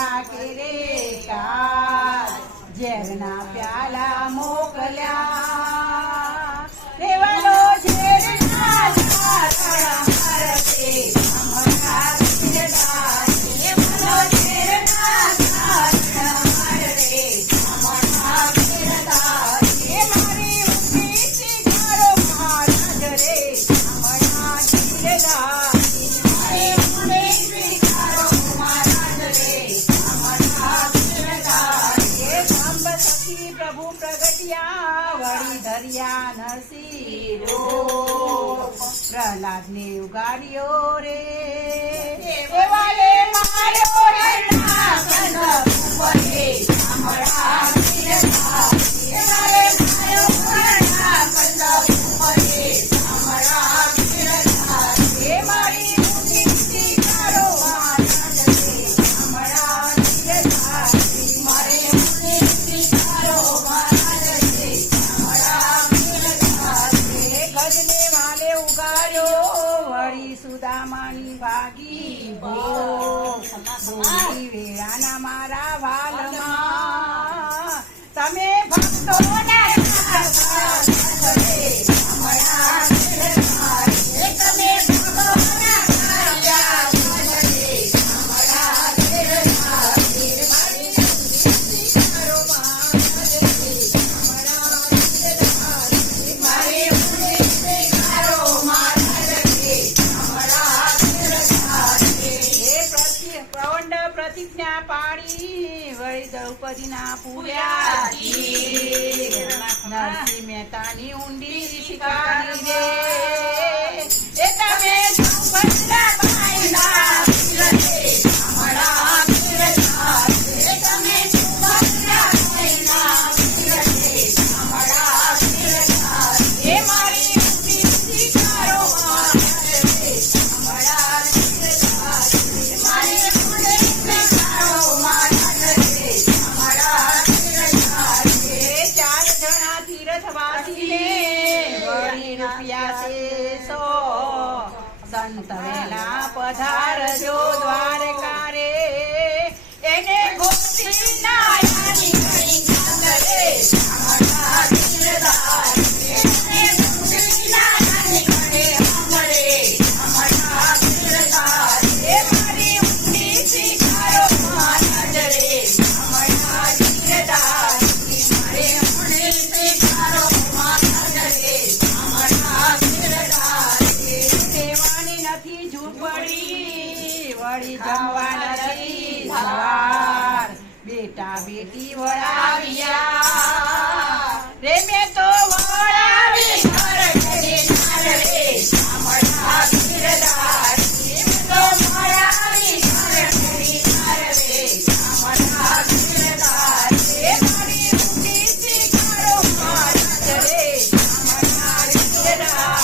કર્યા કે રે કાજ ઝેરના પ્યાલા મોકલ્યા દેવાનો ઝેરના છાતણા મારતે અમરા દેવાનો ઝેરના છાતણા મારતે અમરા એ મારી ઊંઘી શિકારો મહારાજ રે અમરા ગીરધા પ્રભુ પ્રગટ્યા વળી ધર્યા નરસિંહ પ્રહલાદ ને ઉગાડ્યો રે દેવાલે માર્યો રે નાગન ઉપરે અમરા ગીરધા દેવાલે માર્યો રે નાગન ઉપરે અમરા ગીરધા એ મારી ઊંઘી શિકારો મહારાજ રે અમરા ગીરધા મારે સુદામાની ભાગી બોલી વેળાના મારા વાલમાં તમે ભક્તોના પ્રતિજ્ઞા પાડી વળી દ્રૌપદીના પૂર્યા નરસિંહ મહેતાની ઊંડી શિકારી રે એ તમે દ્રૌપદીના બાઈના અમરા ગીરધા એ તમે દ્રૌપદીના બાઈના અમરા ગીરધા એ મારી ઊંડી શિકારો અમરા ગીરધા મારી સંત વેલા પધારજો દ્વારકા રે એને ગોપી નાયાની ઘણી રે અમરા ગીરધા એને ગોપી નાયાની ઘણી અમરે અમરા ગીરધા એ મારી ઊંડી શિકારો મહારાજ રે અમરા ગીરધા મારે ઊંડી શિકારો મહારાજ રે અમરા ગીરધા નથી ઝૂંપડી વળી જમવા નથી સવાર બેટા બેટી વળાવ્યા રે મેં તો વળાવી ઘર રે અમરા ગીરધા તો વળાવી ઘર રે અમરા ગીરધા એ મારી ઊંડી શિકારો મહારાજ રે અમરા ગીરધા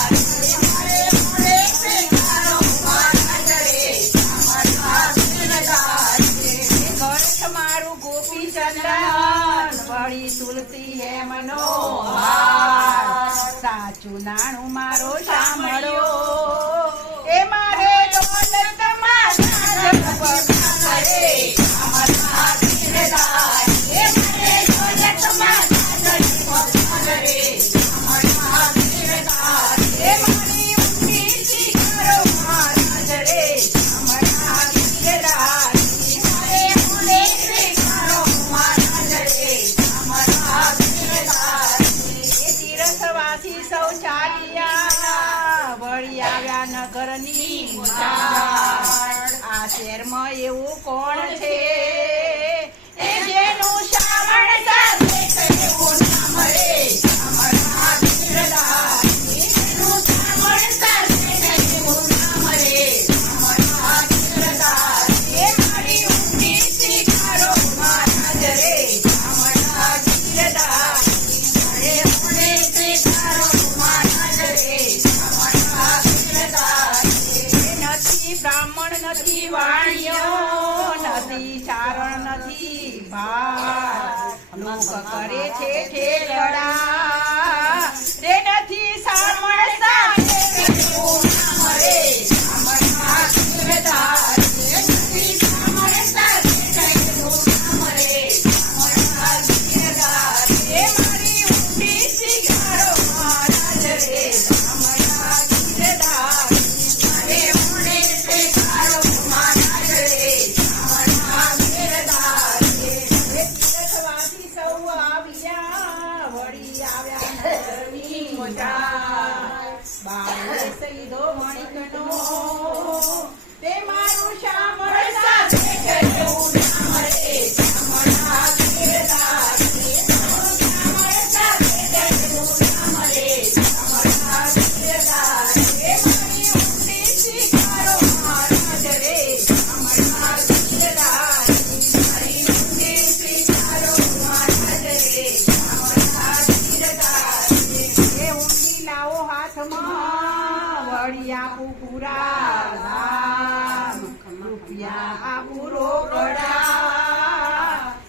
મારું ગોપી ચંદન વળી તુલસી હે મનોહાર સાચું નાણું મારો સાંભળો એ મારે દોલતમાં રે અમરા ગીરધા એ મારે દોલતમાં રે અમરા ગીરધા એ મારી ઊંડી શિકારો મહારાજ રે અમરા ગીરધા સૌ ચાલ્યા વળી આવ્યા નગરની આ શહેરમાં એવું કોણ છે એ જેનું શ્રાવણ સાથે એવું નામ રે અમરા ગીરધા એનું શ્રાવણ સાથે એવું નામ રે અમરા ગીરધા એ મારી ઊંડી શિકારો મહારાજ રે અમરા ગીરધા બ્રાહ્મણ નથી વાણિયો નથી ચારણ નથી ભાર લોક કરે છે ઠેલડા રે નથી સામણ સાથે રે અમરા ગીરધા નથી સામણ સાથે લીધો વણિકનો તે મારું શામળ સાથે ગયું નામ રે શામળા ગીરધાર તે મારું શામળ સાથે ગયું નામ રે શામળા ગીરધાર તે મારી ઊંડી શિકારો મહારાજ રે શામળા ગીરધાર મારી ઊંડી શિકારો મહારાજ રે શામળા ગીરધાર એ ઊંડી લાવો હાથમાં વળી આપું પૂરા રામ રૂપિયા આપું રોકડા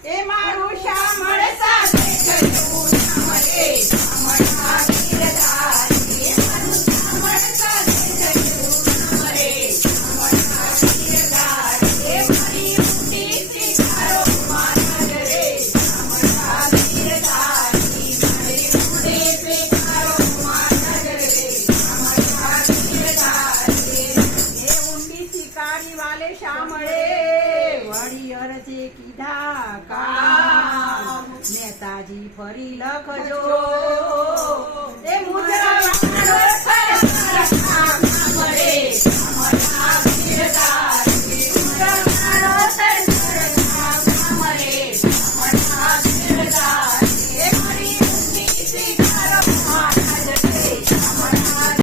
એ મારું શામળ સાથે ગયું નામ રે શામળા ગીરધાર એ મારું શામળ સાથે ગયું નામ રે શામળા ગીરધાર એ મારી ઊંડી શિકારો મહારાજ રે શામળા ગીરધાર મારી ઊંડી શિકારો મહારાજ રે શામળા ગીરધાર એ ઊંડી શિકારી વાલે શામળે વળી અરજે કીધા કામ નેતાજી ફરી લખજો